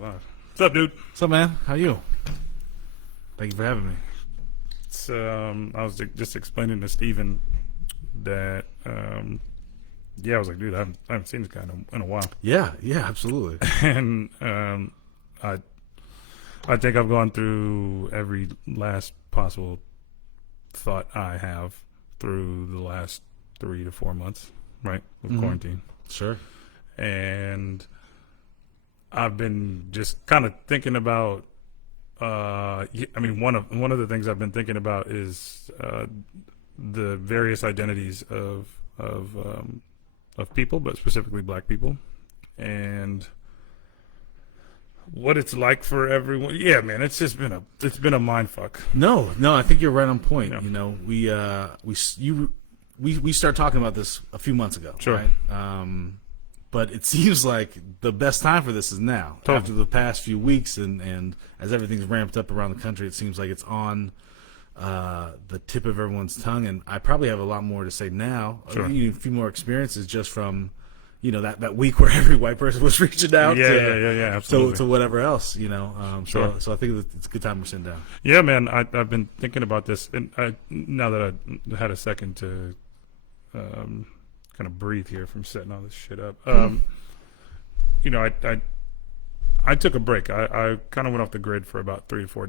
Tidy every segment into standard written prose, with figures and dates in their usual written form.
What's up, dude? What's up, man? How you? Thank you for having me. It's, I was just explaining to Steven that, I was like, dude, I haven't seen this guy in a while. Yeah, absolutely. And I think I've gone through every last possible thought I have through the last 3 to 4 months, right, of quarantine. Sure. And I've been just kind of thinking about. One of the things I've been thinking about is the various identities of people, but specifically Black people, and what it's like for everyone. Yeah, man, it's been a mind fuck. No, I think you're right on point. Yeah. You know, we started talking about this a few months ago, Sure. right? But it seems like the best time for this is now. Totally. After the past few weeks, and as everything's ramped up around the country, it seems like it's on the tip of everyone's tongue. And I probably have a lot more to say now. Sure. A few more experiences just from, that week where every white person was reaching out. Yeah, absolutely. To whatever else, Sure. So I think it's a good time we're sitting down. Yeah, man, I've been thinking about this, and now that I had a second to kind of breathe here from setting all this shit up. I took a break. I kind of went off the grid for about 3 to 4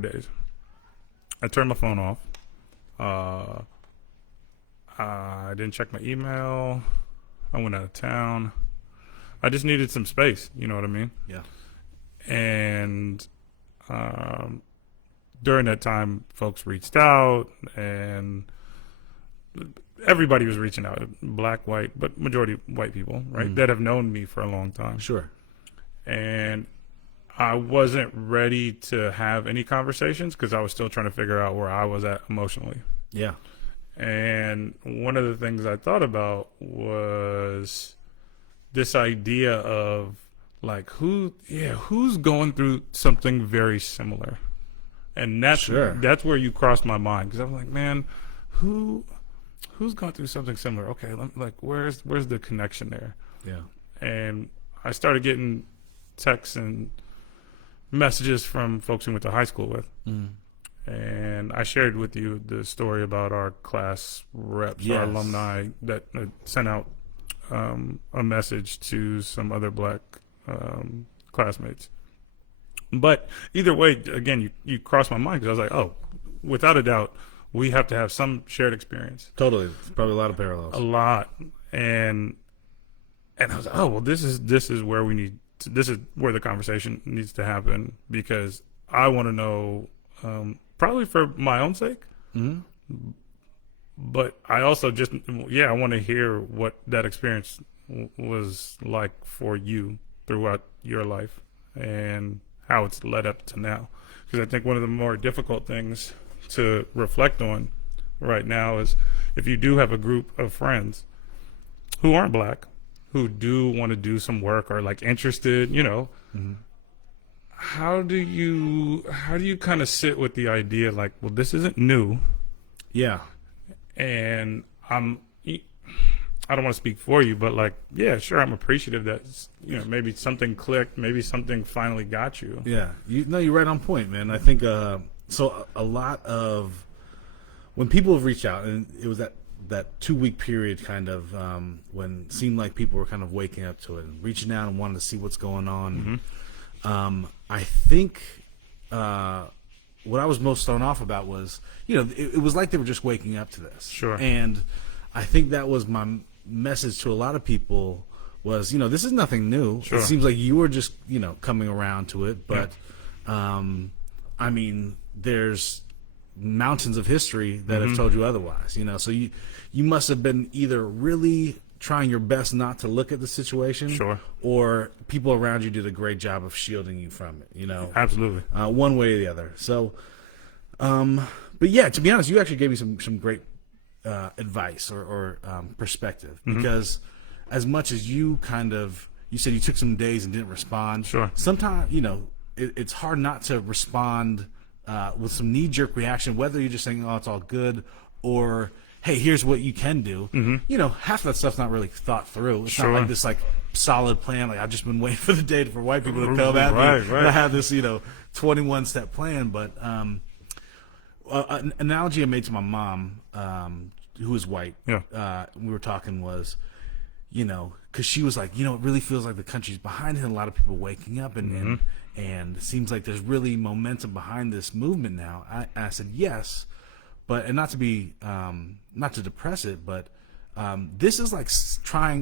days. I turned my phone off. I didn't check my email. I went out of town. I just needed some space. You know what I mean? Yeah. And during that time, folks reached out, and everybody was reaching out, Black, white, but majority white people, right, that have known me for a long time. Sure. And I wasn't ready to have any conversations because I was still trying to figure out where I was at emotionally. Yeah. And one of the things I thought about was this idea of like who's going through something very similar, and that's where you crossed my mind, because I was like, man, who's gone through something similar? Okay, like where's the connection there? Yeah. And I started getting texts and messages from folks we went to high school with. And I shared with you the story about our class reps, our alumni that sent out a message to some other Black classmates. But either way, again, you crossed my mind, because I was like, oh, without a doubt, we have to have some shared experience. Totally. There's probably a lot of parallels. A lot. And I was like, oh, well, this is where we need to, this is where the conversation needs to happen, because I want to know, probably for my own sake, but I also I want to hear what that experience was like for you throughout your life and how it's led up to now. Because I think one of the more difficult things to reflect on right now is if you do have a group of friends who aren't Black, who do want to do some work or like interested, how do you kind of sit with the idea like, well, this isn't new, and I don't want to speak for you, but like, yeah, sure, I'm appreciative that maybe something clicked, maybe something finally got you. Yeah, you're right on point, man. I think so. A lot of when people have reached out, and it was that 2-week period, kind of when it seemed like people were kind of waking up to it and reaching out and wanting to see what's going on. I think what I was most thrown off about was, it was like they were just waking up to this. Sure. And I think that was my message to a lot of people was, this is nothing new. Sure. It seems like you were just, coming around to it. But, I mean, there's mountains of history that have told you otherwise, so you must have been either really trying your best not to look at the situation, Sure, or people around you did a great job of shielding you from it, absolutely, one way or the other. So but yeah, to be honest, you actually gave me some great advice or perspective, because as much as you said you took some days and didn't respond, sure, sometimes it's hard not to respond with some knee-jerk reaction, whether you're just saying, oh, it's all good, or hey, here's what you can do. You know, half of that stuff's not really thought through. It's not like this like solid plan. Like I've just been waiting for the day for white people to come at me. And I have this, you know, 21-step plan. But an analogy I made to my mom, who is white, we were talking was, you know, because she was like, you know, it really feels like the country's behind it. A lot of people waking up, and it seems like there's really momentum behind this movement now. I said yes, but and not to be not to depress it, but this is like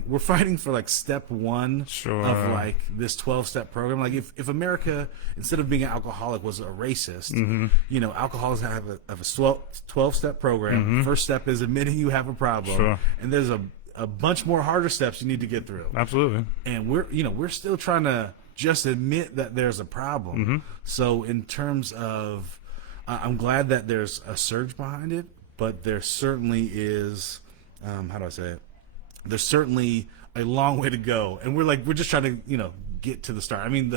we're fighting for like step one of like this 12-step program. Like if America, instead of being an alcoholic, was a racist, you know, alcoholics have a 12-step program. First step is admitting you have a problem, and there's a bunch more harder steps you need to get through. Absolutely. And we're still trying to just admit that there's a problem. So in terms of, I'm glad that there's a surge behind it, but there certainly is, how do I say it? There's certainly a long way to go, and we're just trying to, you know, get to the start. I mean,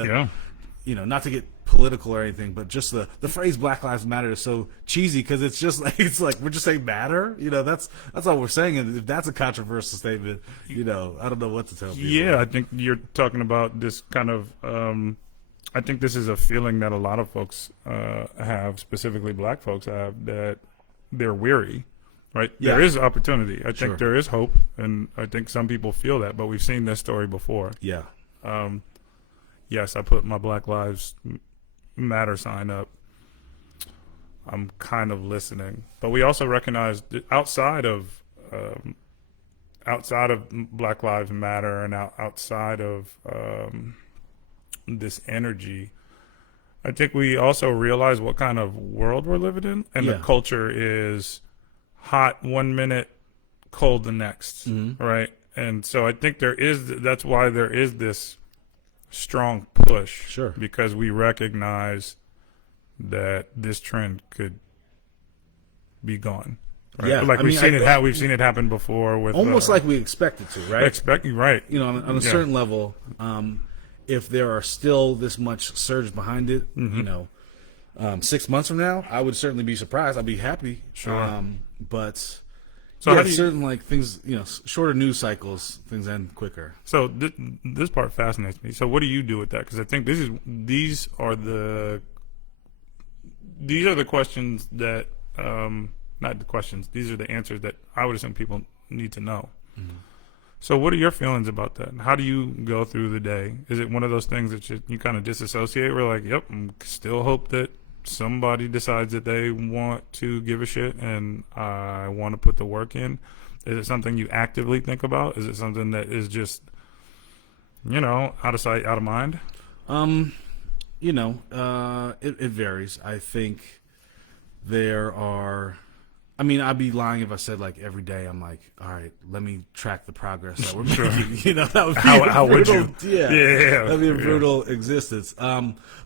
you know, not to get political or anything, but just the phrase Black Lives Matter is so cheesy because it's just like, it's like we're just saying matter. You know, that's all we're saying. And if that's a controversial statement, you know, I don't know what to tell people. Yeah, I think you're talking about this kind of, I think this is a feeling that a lot of folks have, specifically black folks have, that they're weary, right? Yeah. There is opportunity. I think there is hope, and I think some people feel that, but we've seen this story before. Yeah. Yes, I put my Black Lives Matter sign up. I'm kind of listening, but we also recognize that outside of Black Lives Matter and outside of this energy, I think we also realize what kind of world we're living in, and the culture is hot one minute, cold the next, right? And so I think that's why there is this strong push, because we recognize that this trend could be gone. Right? Yeah, like we've seen it happen before with almost like we expect it to, right? Right. You know, on a certain level, if there are still this much surge behind it, you know, 6 months from now, I would certainly be surprised. I'd be happy. But so yeah, certain like things, you know, shorter news cycles, things end quicker. So this part fascinates me. So what do you do with that? Because I think these are the questions that not the questions. These are the answers that I would assume people need to know. So what are your feelings about that? How do you go through the day? Is it one of those things that you kind of disassociate? We're like, yep, still hope that somebody decides that they want to give a shit and I want to put the work in. Is it something you actively think about? Is it something that is just, you know, out of sight, out of mind? You know, it varies. I think there are, I mean, I'd be lying if I said like every day I'm like, all right, let me track the progress that we're making. You know, that would be how brutal. Would you? Yeah, that'd be a brutal existence.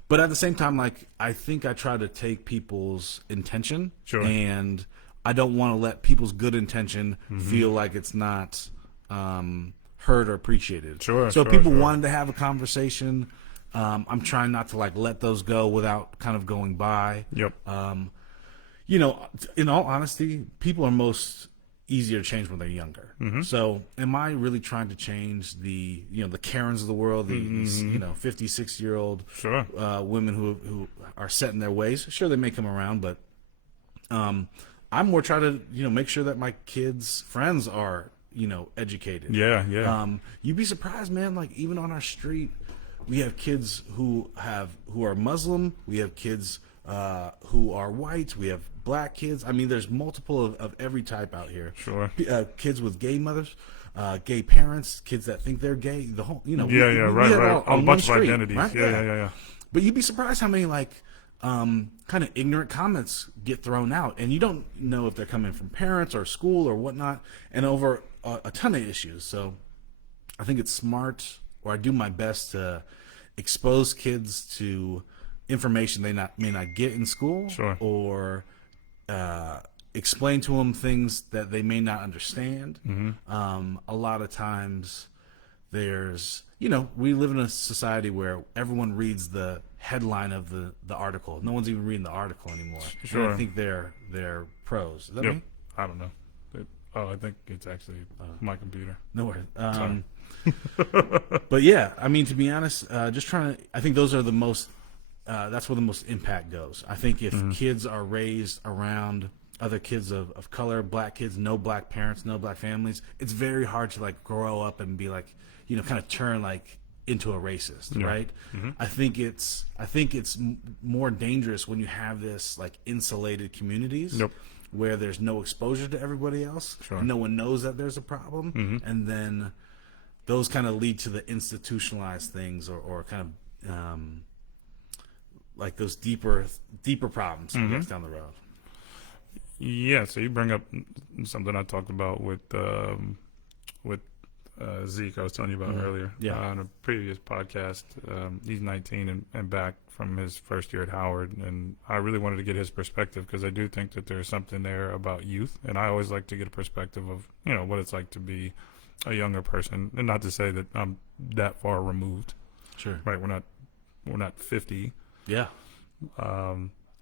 But at the same time, like, I think I try to take people's intention, and I don't want to let people's good intention feel like it's not heard or appreciated. So if people wanted to have a conversation, I'm trying not to like let those go without kind of going by. You know, in all honesty, people are most easier to change when they're younger. So am I really trying to change the, you know, the Karens of the world, these, you know, 56-year-old women who are set in their ways? Sure, they may come around, but I'm more trying to, you know, make sure that my kids' friends are, you know, educated. You'd be surprised, man, like even on our street, we have kids who are Muslim, we have kids who are white, we have black kids. I mean, there's multiple of every type out here. Kids with gay mothers, gay parents, kids that think they're gay. The whole, you know, right. A bunch of identities. Right? But you'd be surprised how many like kind of ignorant comments get thrown out, and you don't know if they're coming from parents or school or whatnot, and over a ton of issues. So I think it's smart, or I do my best to expose kids to information they may not get in school, or explain to them things that they may not understand. A lot of times there's, you know, we live in a society where everyone reads the headline of the article. No one's even reading the article anymore. I think they're pros. Is that me? I don't know. Oh, I think it's actually my computer. No worries. Sorry. But yeah, I mean, to be honest, just trying to. I think those are the most. That's where the most impact goes. I think if kids are raised around other kids of color, black kids, no black parents, no black families, it's very hard to like grow up and be like, kind of turn like into a racist, right? I think it's more dangerous when you have this like insulated communities. Where there's no exposure to everybody else, and no one knows that there's a problem, and then those kind of lead to the institutionalized things, or kind of like those deeper problems I guess, down the road. Yeah, so you bring up something I talked about with Zeke, I was telling you about earlier. On a previous podcast. He's 19 and back from his first year at Howard, and I really wanted to get his perspective because I do think that there's something there about youth, and I always like to get a perspective of what it's like to be a younger person, and not to say that I'm that far removed. Sure. Right, we're not 50. Yeah.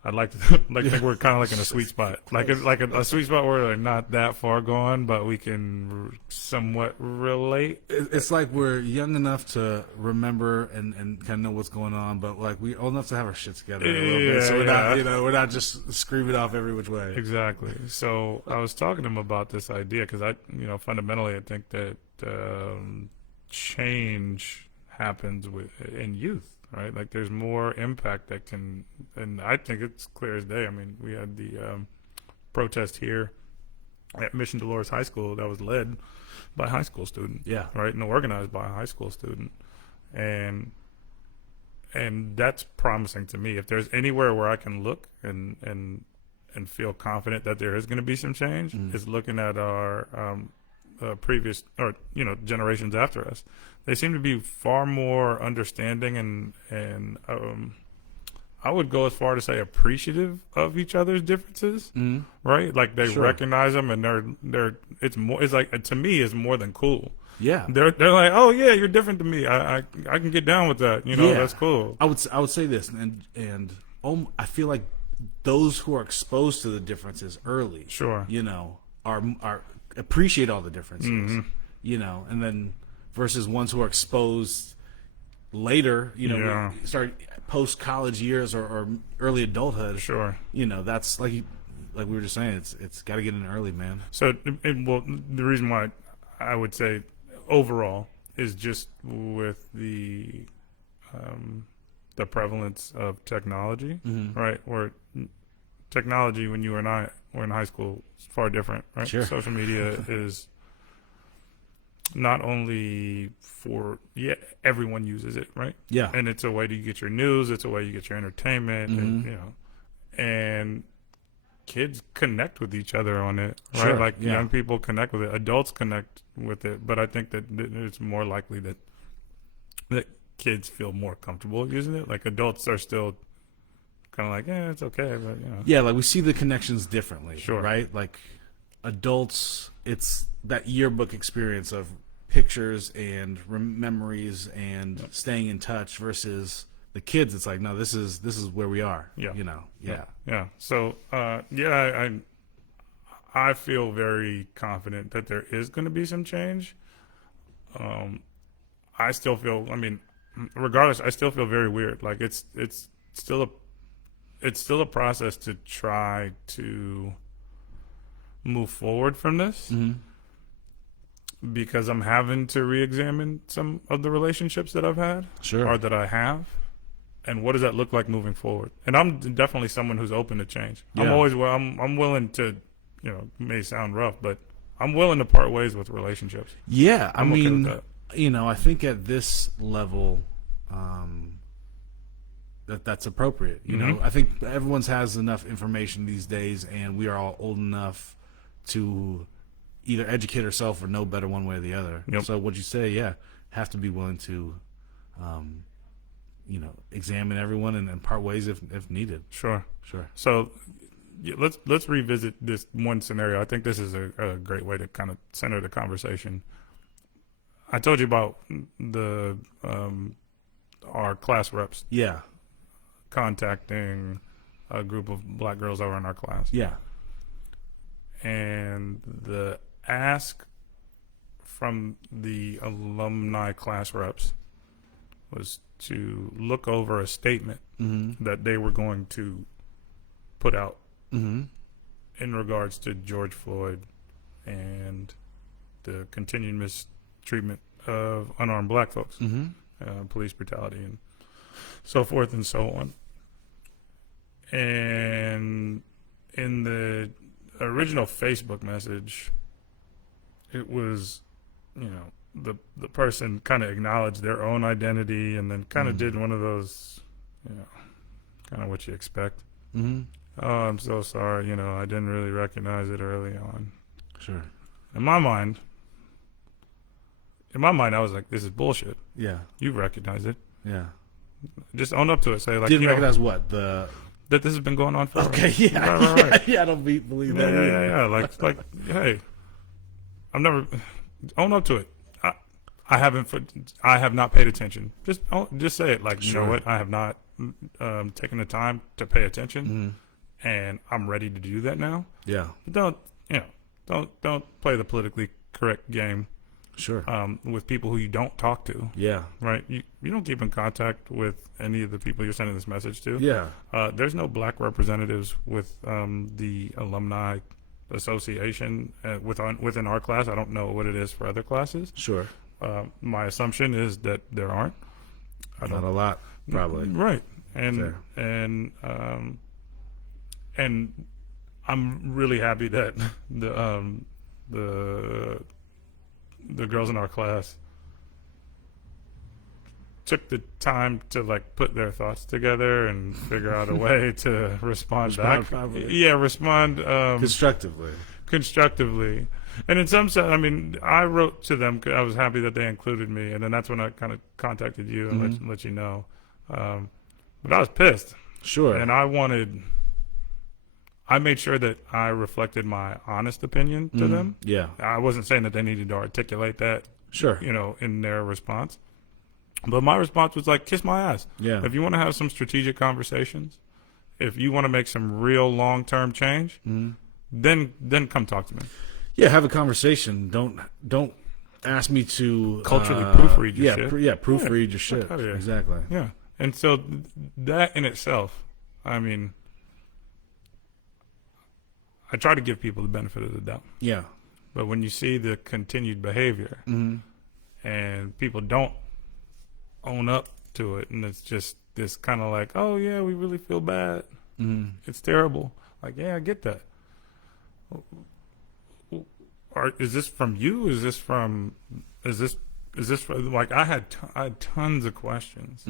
I'd like to think we're kind of like in a sweet spot, like a sweet spot where we're not that far gone, but we can somewhat relate. It's like we're young enough to remember and kind of know what's going on, but like we old enough to have our shit together a little bit, so we're not just screaming off every which way. Exactly. So I was talking to him about this idea because fundamentally I think that change happens in youth. Right, like there's more impact that can, and I think it's clear as day. I mean, we had the protest here at Mission Dolores High School that was led by a high school student. Yeah, right, and organized by a high school student, and that's promising to me. If there's anywhere where I can look and feel confident that there is going to be some change, is looking at our previous generations after us. They seem to be far more understanding and I would go as far to say appreciative of each other's differences. Right, like they recognize them, and it's like, to me, it's more than cool. Yeah, they're like, oh yeah, you're different to me. I can get down with that. That's cool. I would say this, and I feel like those who are exposed to the differences early, are appreciate all the differences, and then versus ones who are exposed later, start post college years or early adulthood. That's like we were just saying, it's got to get in early, man. So, the reason why I would say overall is just with the prevalence of technology, right? Where technology, when you and I were in high school, is far different, right? Sure. Social media is not only everyone uses it, right? Yeah. And it's a way to get your news, it's a way you get your entertainment, and kids connect with each other on it, right? Young people connect with it, adults connect with it, but I think that it's more likely that kids feel more comfortable using it. Like adults are still kind of like, it's okay, but yeah, like we see the connections differently, Sure. right? Like adults, it's that yearbook experience of pictures and memories and staying in touch, versus the kids, it's like, no, this is where we are. Yeah. So I feel very confident that there is going to be some change. I still feel, regardless, I still feel very weird. Like it's still a process to try to move forward from this, because I'm having to re-examine some of the relationships that I've had, or that I have, and what does that look like moving forward. And I'm definitely someone who's open to change. I'm willing to, may sound rough, but I'm willing to part ways with relationships. Yeah, I'm okay with that. I think at this level, that's appropriate. I think everyone has enough information these days, and we are all old enough to either educate ourselves or know better one way or the other. So what you say, have to be willing to, examine everyone and part ways if needed. Sure. So let's revisit this one scenario. I think this is a great way to kind of center the conversation. I told you about the our class reps. Yeah. Contacting a group of black girls over in our class. Yeah. And the ask from the alumni class reps was to look over a statement that they were going to put out in regards to George Floyd and the continued mistreatment of unarmed black folks, police brutality, and so forth and so on. And in the original Facebook message, it was, the person kind of acknowledged their own identity and then kind of did one of those, kind of what you expect. Oh, I'm so sorry, I didn't really recognize it early on. Sure. In my mind, I was like, this is bullshit. Yeah. You recognize it. Yeah. Just own up to it. Say, like, Didn't recognize what? That this has been going on forever. Okay, yeah. Right. Yeah, I don't believe that. Yeah. Like, hey, I've never, own up to it. I have not paid attention. Just say it. Like, you know what? I have not taken the time to pay attention, and I'm ready to do that now. Yeah. But don't play the politically correct game. Sure. With people who you don't talk to. Yeah. Right. You don't keep in contact with any of the people you're sending this message to. Yeah. There's no black representatives with the alumni association within our class. I don't know what it is for other classes. Sure. My assumption is that there aren't. Not a lot, probably. Right. And Fair. and I'm really happy that the girls in our class took the time to like put their thoughts together and figure out a way to respond back. Probably. Yeah, respond constructively. And in some sense, I mean, I wrote to them 'cause I was happy that they included me, and then that's when I kind of contacted you and let you know. But I was pissed. Sure. And I made sure that I reflected my honest opinion to them. Yeah. I wasn't saying that they needed to articulate that, Sure. in their response. But my response was like, kiss my ass. Yeah. If you want to have some strategic conversations, if you want to make some real long-term change, then come talk to me. Yeah, have a conversation. Don't ask me to Culturally proofread your shit. Proofread your shit. Yeah. Exactly. Yeah. And so that in itself, I mean, I try to give people the benefit of the doubt. Yeah. But when you see the continued behavior and people don't own up to it, and it's just this kind of like, oh, yeah, we really feel bad. It's terrible. Like, yeah, I get that. Is this from you? Is this from like, I had tons of questions.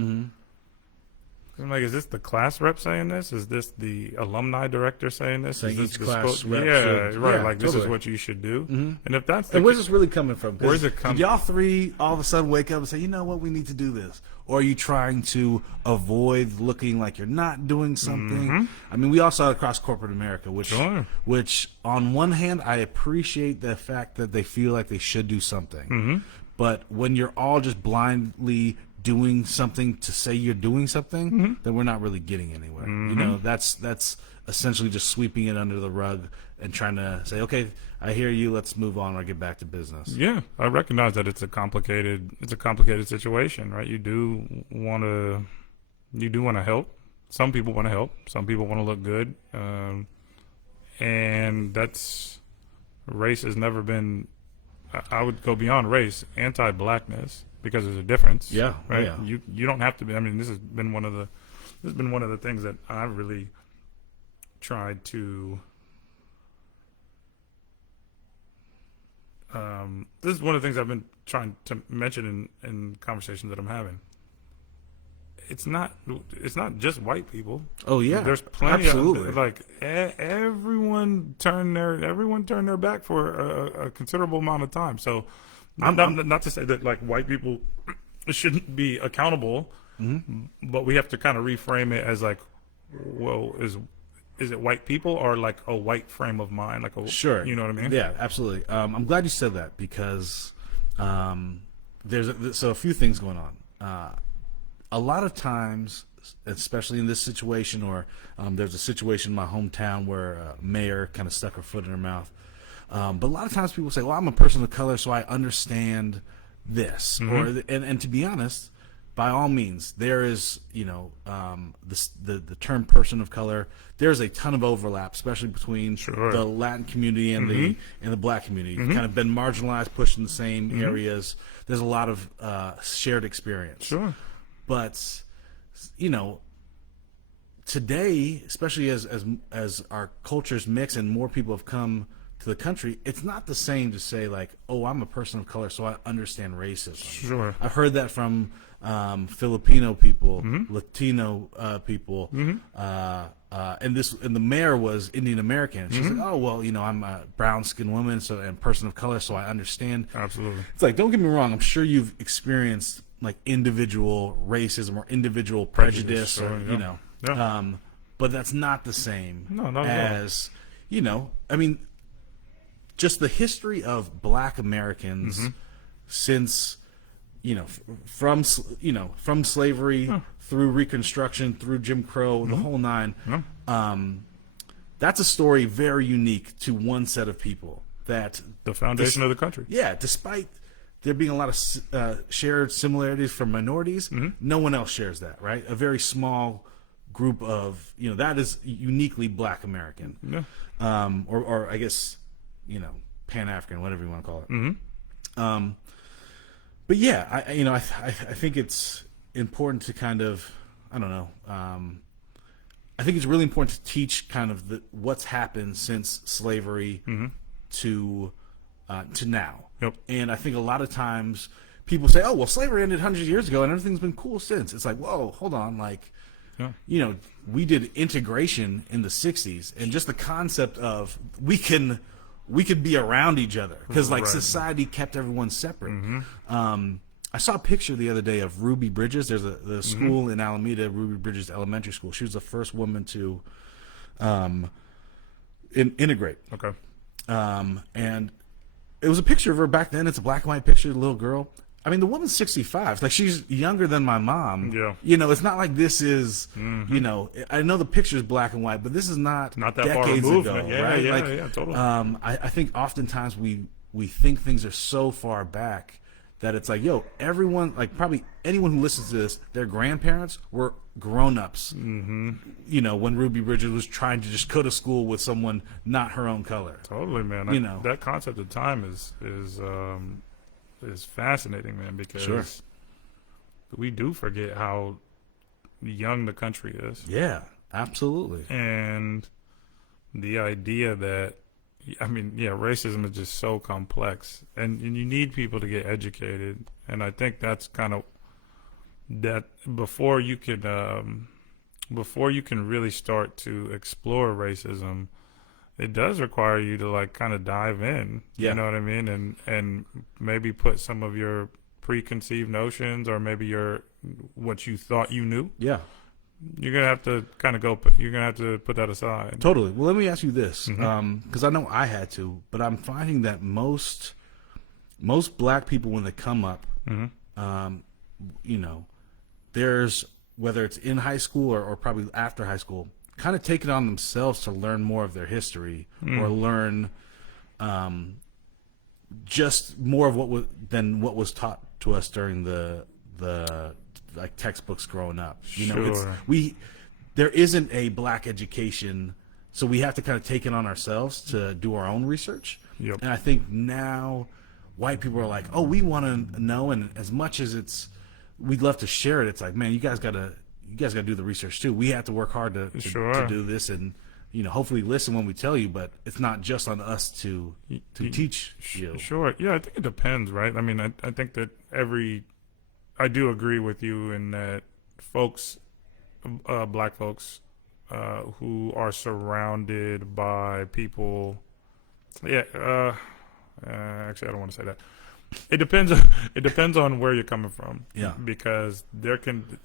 I'm like, is this the class rep saying this? Is this the alumni director saying this? Saying is this each the class rep right. should- Like, this is totally. what you should do. And if that's And where's this really coming from? 'Cause Where's it coming? did y'all three all of a sudden wake up and say, you know what, we need to do this? Or are you trying to avoid looking like you're not doing something? I mean, we all saw it across corporate America, which on one hand, I appreciate the fact that they feel like they should do something. But when you're all just blindly doing something to say you're doing something, then we're not really getting anywhere. You know, that's essentially just sweeping it under the rug and trying to say, okay, I hear you, let's move on or get back to business. Yeah, I recognize that it's a complicated situation, right? You do want to help. Some people want to help. Some people want to look good. And race has never been, I would go beyond race, anti-blackness, because there's a difference. Yeah. Right. Yeah. You don't have to be. I mean, this has been one of the things that I really tried to. This is one of the things I've been trying to mention in conversations that I'm having. It's not just white people. Oh yeah, there's plenty absolutely. of like everyone turned their back for a considerable amount of time. So not to say that like white people shouldn't be accountable, but we have to kind of reframe it as like, well, is it white people or like a white frame of mind? Like Sure. You know what I mean? Yeah, absolutely. I'm glad you said that because there's a few things going on. A lot of times, especially in this situation, or there's a situation in my hometown where a mayor kind of stuck her foot in her mouth. But a lot of times people say, well, I'm a person of color, so I understand this. And to be honest, by all means, there is, the term person of color, there's a ton of overlap, especially between the Latin community and the black community. Kind of been marginalized, pushed in the same areas. There's a lot of shared experience. Sure. But, today, especially as our cultures mix and more people have come to the country, it's not the same to say like, oh, I'm a person of color, so I understand racism. Sure. I've heard that from Filipino people, Latino people, and the mayor was Indian American. She's like, oh well, I'm a brown skinned woman, and person of color, so I understand. Absolutely. It's like, don't get me wrong, I'm sure you've experienced like individual racism or individual prejudice, or but that's not the same as just the history of Black Americans since from slavery through Reconstruction, through Jim Crow, the whole nine. That's a story very unique to one set of people. That the foundation of the country. Yeah, despite there being a lot of shared similarities from minorities, no one else shares that, right? A very small group of that is uniquely Black American, or I guess Pan African, whatever you want to call it. But yeah, I think it's important to kind of, I don't know. I think it's really important to teach kind of what's happened since slavery to now. Yep. And I think a lot of times people say, oh, well, slavery ended hundreds of years ago and everything's been cool since. It's like, whoa, hold on. Like, we did integration in the 60s, and just the concept of we could be around each other because society kept everyone separate. I saw a picture the other day of Ruby Bridges. There's the school in Alameda, Ruby Bridges Elementary School. She was the first woman to integrate. Okay. And it was a picture of her back then. It's a black and white picture of the little girl. I mean, the woman's 65. Like, she's younger than my mom. Yeah. It's not like this is, I know the picture's black and white, but this is not that decades far removed. ago, Yeah, right? yeah, totally. I think oftentimes we think things are so far back that it's like, everyone, like probably anyone who listens to this, their grandparents were grown-ups, when Ruby Bridges was trying to just go to school with someone not her own color. Totally, man. That concept of time is fascinating, man, because we do forget how young the country is. Yeah, absolutely. And the idea that, racism is just so complex, and you need people to get educated. And I think that's kind of that before you can really start to explore racism, it does require you to like kind of dive in. Yeah. You know what I mean? And maybe put some of your preconceived notions, or maybe what you thought you knew. Yeah. You're gonna have to you're gonna have to put that aside. Totally. Well, let me ask you this, because I know I had to, but I'm finding that most black people, when they come up, there's, whether it's in high school or probably after high school, kind of take it on themselves to learn more of their history, or learn just more of than what was taught to us during the like textbooks growing up. There isn't a black education, so we have to kind of take it on ourselves to do our own research. Yep. And I think now white people are like, oh, we want to know, and as much as we'd love to share it, it's like, man, you guys gotta do the research too. We have to work hard to do this, and hopefully listen when we tell you, but it's not just on us to teach you. Sure. Yeah, I think it depends, right? I mean, I think that I do agree with you in that black folks who are surrounded by people. Yeah. Actually, I don't want to say that. It depends. It depends on where you're coming from. Yeah. Because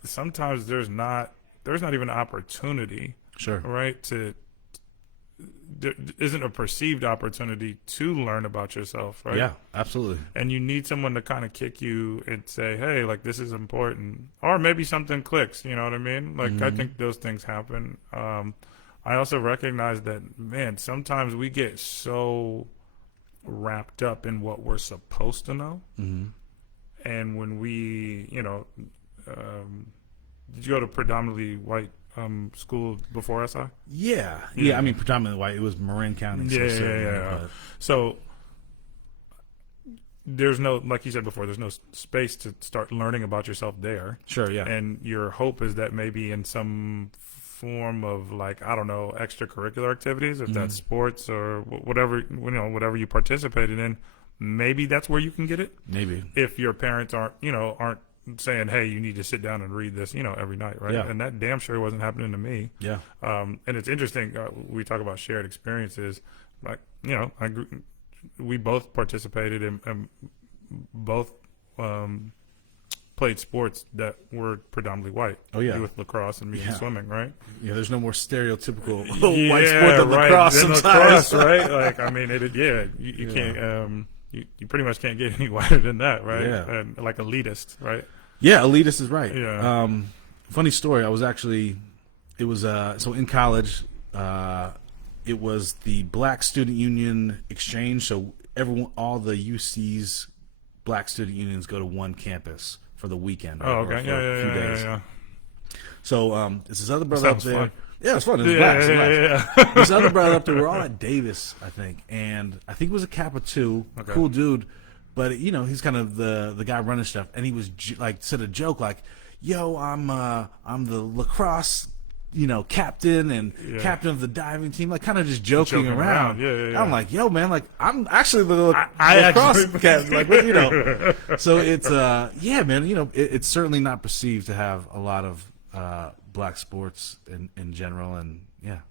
sometimes there's not even opportunity. Sure. Right. There isn't a perceived opportunity to learn about yourself, right? Yeah, absolutely. And you need someone to kind of kick you and say, hey, like, this is important. Or maybe something clicks, you know what I mean? Like, I think those things happen. I also recognize that, man, sometimes we get so wrapped up in what we're supposed to know. Mm-hmm. And when we, did you go to predominantly white school before SI? Yeah. I mean, predominantly white. It was Marin County. Yeah. So there's no, like you said before, there's no space to start learning about yourself there. Sure, yeah. And your hope is that maybe in some form of, like, I don't know, extracurricular activities, if that's sports or whatever, whatever you participated in, maybe that's where you can get it. Maybe. If your parents aren't saying, hey, you need to sit down and read this, every night, right? Yeah. And that damn sure wasn't happening to me. Yeah. And it's interesting, we talk about shared experiences, like, we both participated and both played sports that were predominantly white. Oh, yeah. You with lacrosse and me in swimming, right? Yeah, there's no more stereotypical Yeah, white sport than right. lacrosse Than sometimes. lacrosse, right? Like, I mean, you can't, you pretty much can't get any whiter than that, right? Yeah. And like elitist, right? Yeah, elitist is right. Yeah. Funny story. So in college, it was the Black Student Union exchange. So all the UC's Black student unions go to one campus for the weekend. Right? Oh, okay. Or for a few days. Yeah. So there's this other brother up Sounds there. fun. Yeah, it's fun. It was blacks. This other brother up there, we're all at Davis, I think, and I think it was a Kappa too. Okay. Cool dude, but he's kind of the guy running stuff, and he was said a joke like, "Yo, I'm the lacrosse, captain and captain of the diving team," like kind of just joking around. Yeah. I'm like, "Yo, man, like I'm actually the lacrosse captain," like So it's man, it's certainly not perceived to have a lot of black sports in general, and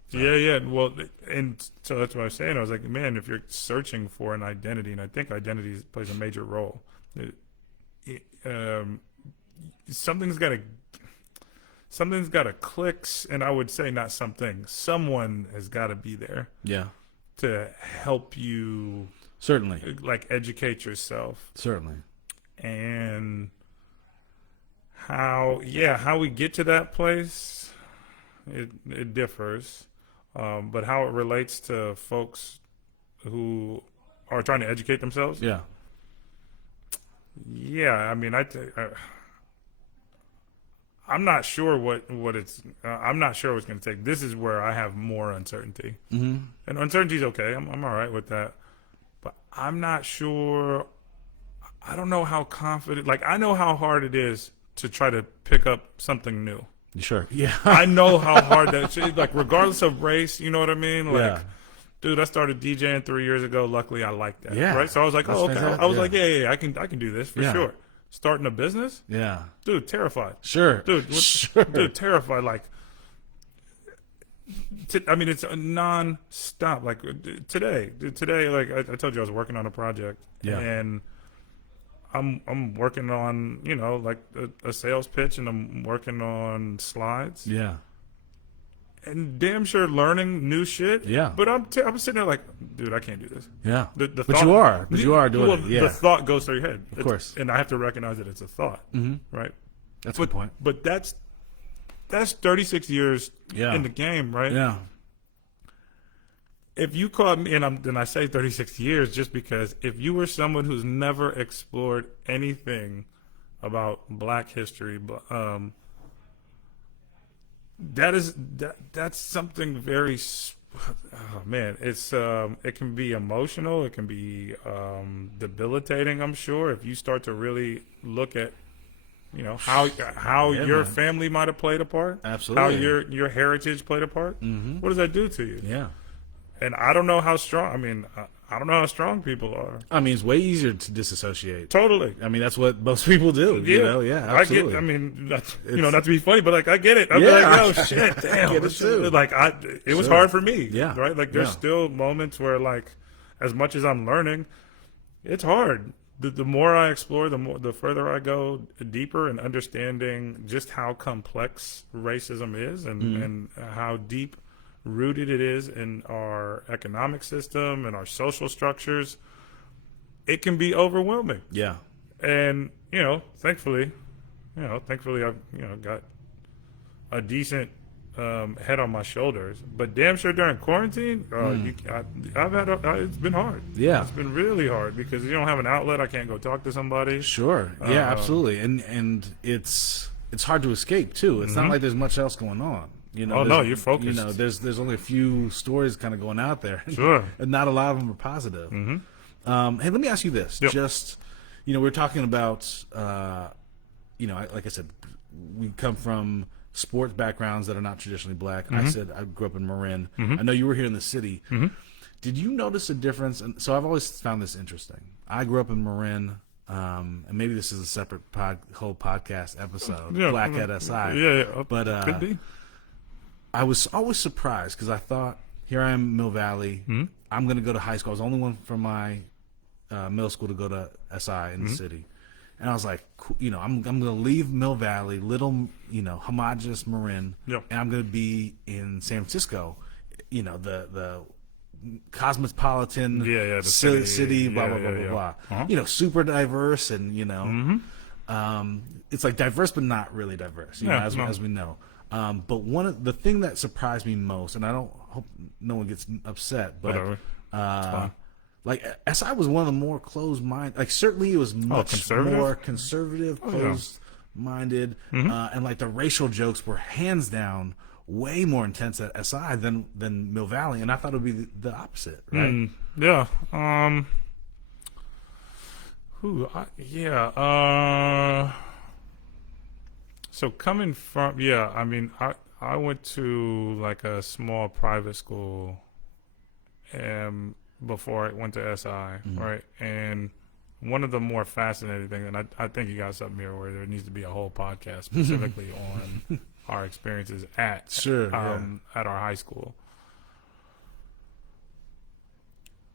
so. Yeah. Well, and so that's what I was saying. I was like, man, if you're searching for an identity, and I think identity plays a major role, something's got to click, and I would say not something. Someone has got to be there. Yeah. To help you, certainly, like, educate yourself. Certainly. And how we get to that place, it differs, but how it relates to folks who are trying to educate themselves. I mean, I'm not sure what it's. I'm not sure what's going to take. This is where I have more uncertainty, and uncertainty's okay. I'm all right with that, but I'm not sure. I don't know how confident. Like, I know how hard it is to try to pick up something new. Sure. Yeah. I know how hard that is. Like, regardless of race, you know what I mean? Like, Yeah. dude, I started DJing 3 years ago. Luckily, I liked that. Yeah. Right. So I was like, That's oh, okay. fantastic. I was like, yeah, I can do this for Yeah. sure. Starting a business, Yeah. dude, terrified. Sure. Dude, Sure. dude, terrified. Like, I mean, it's a non-stop. Like, today, like I told you, I was working on a project, and I'm working on, like a sales pitch, and I'm working on slides. Yeah. And damn sure learning new shit. Yeah. But I'm sitting there like, dude, I can't do this. Yeah. The But thought, you are doing it. Yeah. The thought goes through your head. Of course. And I have to recognize that it's a thought. Right? That's a good point. But that's 36 years in the game, right? Yeah. If you caught me, and I say 36 years just because if you were someone who's never explored anything about Black history, that's something very. Oh man, it can be emotional. It can be debilitating. I'm sure if you start to really look at, how your family might have played a part. Absolutely. How your heritage played a part. What does that do to you? Yeah. And I don't know how strong. I mean, I don't know how strong people are. I mean, it's way easier to disassociate. Totally. I mean, that's what most people do. Yeah, absolutely. I mean, not to be funny, but like I get it. I'm like, oh shit, damn. I get it too. Like it was hard for me. Yeah. Right. Like there's still moments where, like, as much as I'm learning, it's hard. The more I explore, the further I go deeper in understanding just how complex racism is, and how deep rooted it is in our economic system and our social structures. It can be overwhelming. Yeah. And, thankfully I've, got a decent head on my shoulders. But damn sure during quarantine, I've had it's been hard. Yeah. It's been really hard because you don't have an outlet. I can't go talk to somebody. Sure. Yeah, absolutely. And it's hard to escape too. It's not like there's much else going on. You know, Oh no, you're focused. You know, there's only a few stories kind of going out there. Sure. And not a lot of them are positive. Hey, let me ask you this. Yep. Just, you know, we're talking about, you know, like I said, we come from sports backgrounds that are not traditionally black. I said I grew up in Marin. I know you were here in the city. Did you notice a difference? And so I've always found this interesting. I grew up in Marin, and maybe this is a separate whole podcast episode, Black at SI. Yeah, but could be. I was always surprised because I thought, here I am, Mill Valley. I'm going to go to high school. I was the only one from my middle school to go to SI in the city. And I was like, you know, I'm going to leave Mill Valley, little, you know, homogenous Marin, and I'm going to be in San Francisco, you know, the cosmopolitan the city, blah, blah, blah, blah, blah. You know, super diverse and, you know, it's like diverse but not really diverse, you know, as we know. But the thing that surprised me most, and I don't hope no one gets upset, but like SI was one of the more closed-minded. Like certainly it was much more conservative, closed-minded, and like the racial jokes were hands down way more intense at SI than Mill Valley, and I thought it would be the opposite, right? So coming from, I mean, I went to like a small private school before I went to SI, right? And one of the more fascinating things, and I think you got something here where there needs to be a whole podcast specifically on our experiences at at our high school.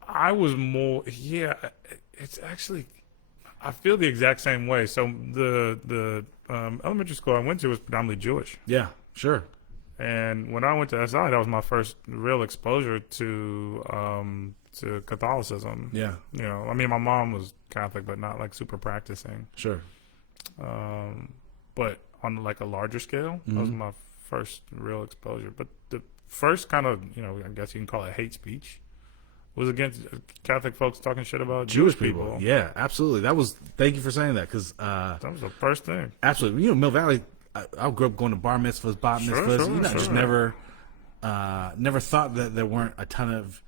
I was more, it's actually, I feel the exact same way. So the elementary school I went to was predominantly Jewish. Yeah, sure. And when I went to SI, that was my first real exposure to Catholicism. Yeah. You know, I mean, my mom was Catholic, but not like super practicing. Sure. But on like a larger scale, that was my first real exposure. But the first kind of, you know, I guess you can call it hate speech, was against Catholic folks talking shit about Jewish people. Yeah, absolutely. Thank you for saying that, because that was the first thing. Absolutely. You know, Mill Valley, I grew up going to bar mitzvahs, bat mitzvahs. Just never thought that there weren't a ton of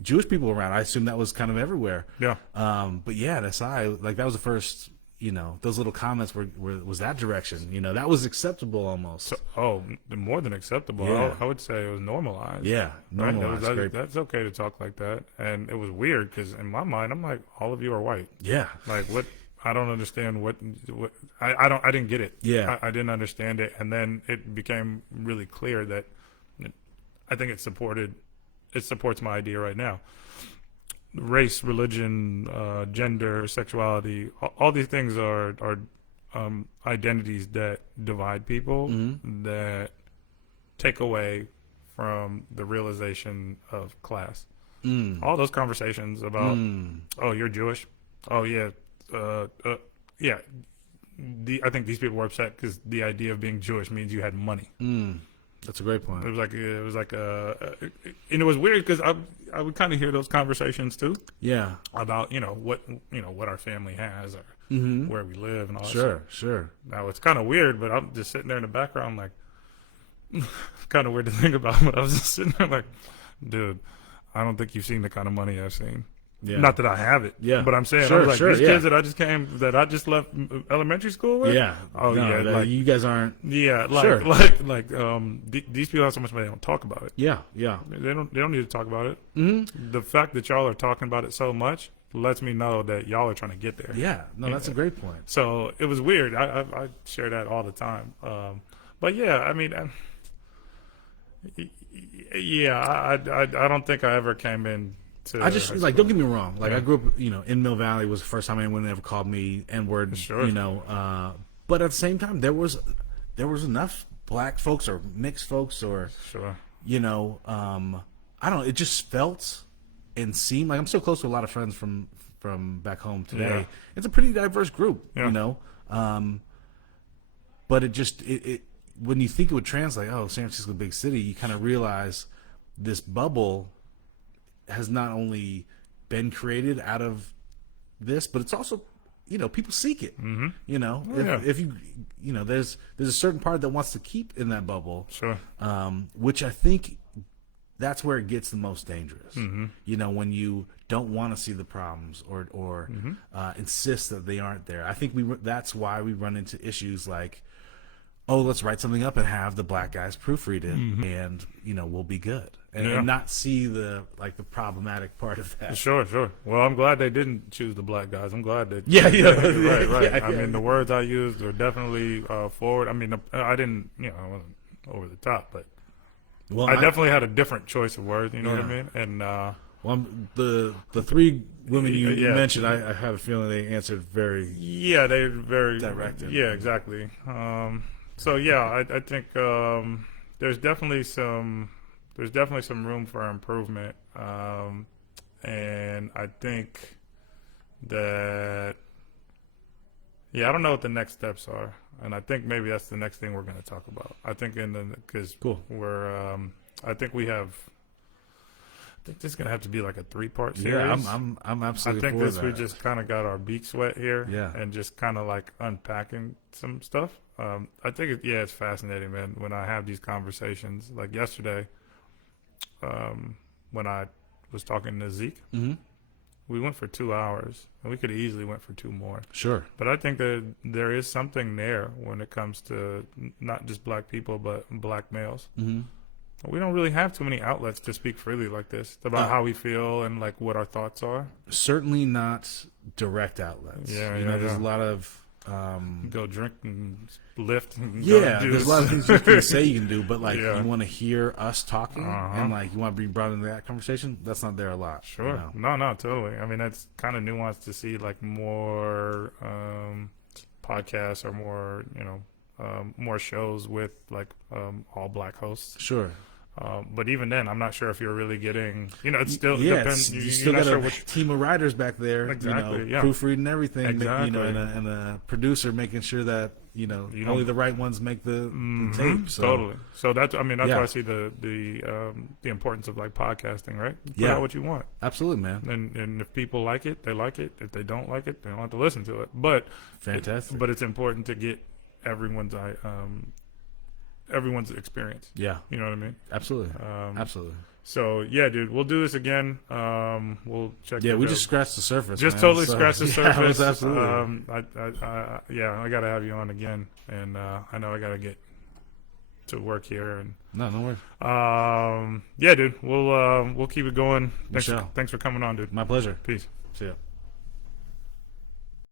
Jewish people around. I assumed that was kind of everywhere. Yeah. But yeah, at SI, like that was the first, you know, those little comments was that direction. You know, that was acceptable almost. So, more than acceptable. Yeah. I would say it was normalized. Yeah, normalized. Right? That's okay to talk like that. And it was weird because in my mind, I'm like, all of you are white. Yeah. Like what? I don't understand what I didn't get it. Yeah. I didn't understand it. And then it became really clear that I think it supports my idea right now. Race, religion, gender, sexuality, all these things are identities that divide people, that take away from the realization of class. All those conversations about, oh, you're Jewish. Oh, yeah. Yeah. I think these people were upset because the idea of being Jewish means you had money. That's a great point. It was like and it was weird because I would kind of hear those conversations too. Yeah. About what our family has or where we live and all that. Sure. Now it's kind of weird, but I'm just sitting there in the background like, kind of weird to think about. But I was just sitting there like, dude, I don't think you've seen the kind of money I've seen. Yeah. Not that I have it. Yeah. But I'm saying, I was like, these kids that I just left elementary school with. Yeah. Oh, no, yeah. Like, you guys aren't. Yeah. These people have so much money, they don't talk about it. Yeah. They don't need to talk about it. The fact that y'all are talking about it so much lets me know that y'all are trying to get there. Yeah. No, that's a great point. So it was weird. I share that all the time. But yeah, I mean, I don't think I ever came in. I just like, don't get me wrong. Like I grew up, in Mill Valley was the first time anyone ever called me N-word. Sure. But at the same time, there was enough black folks or mixed folks or, sure. I don't know. It just felt and seemed like I'm so close to a lot of friends from back home today. Yeah. It's a pretty diverse group, yeah. But it just when you think it would translate, oh, San Francisco, big city, you kind of realize this bubble has not only been created out of this, but it's also, people seek it. Mm-hmm. If you, there's a certain part that wants to keep in that bubble. Sure. Which I think that's where it gets the most dangerous. Mm-hmm. When you don't want to see the problems or mm-hmm. Insist that they aren't there. I think that's why we run into issues like, oh, let's write something up and have the black guys proofread it, mm-hmm. and we'll be good, and not see the problematic part of that. Sure. Well, I'm glad they didn't choose the black guys. I'm glad that. Right. Yeah, I mean, the words I used were definitely forward. I mean, I didn't, I wasn't over the top, but I definitely had a different choice of words. You know what I mean? And the three women you mentioned, I have a feeling they answered very they're very direct. Yeah, exactly. So I think there's definitely some room for improvement, and I think that I don't know what the next steps are, and I think maybe that's the next thing we're going to talk about. I think because we're I think this is going to have to be like a 3-part series. Yeah, I'm absolutely. I think for that. we just kind of got our beaks wet here, and just kind of like unpacking some stuff. I think it's fascinating, man. When I have these conversations, like yesterday, when I was talking to Zeke, mm-hmm. we went for 2 hours, and we could have easily went for 2 more. Sure, but I think that there is something there when it comes to not just black people, but black males. Mm-hmm. We don't really have too many outlets to speak freely like this about how we feel and like what our thoughts are. Certainly not direct outlets. There's a lot of go drink and lift. And there's a lot of things you can say you can do, but you want to hear us talking and you want to be brought into that conversation. That's not there a lot. Sure, no, totally. I mean, that's kind of nuanced to see like more podcasts or more more shows with like all black hosts. Sure. But even then, I'm not sure if you're really getting, it's still depends. You still got a team of writers back there, exactly, proofreading everything, exactly. And a producer making sure that only the right ones make the tape. So. Totally. So that's why I see the importance of like podcasting, right? Put out what you want. Absolutely, man. And if people like it, they like it. If they don't like it, they don't have to listen to it. But fantastic. But it's important to get everyone's experience. Yeah. You know what I mean? Absolutely. Absolutely. So dude, we'll do this again. We'll check. Yeah, we just scratched the surface. Scratched the surface. Absolutely. I gotta have you on again, and I know I gotta get to work here. And no worries. dude, we'll keep it going. Thanks for coming on, dude. My pleasure. Peace. See ya.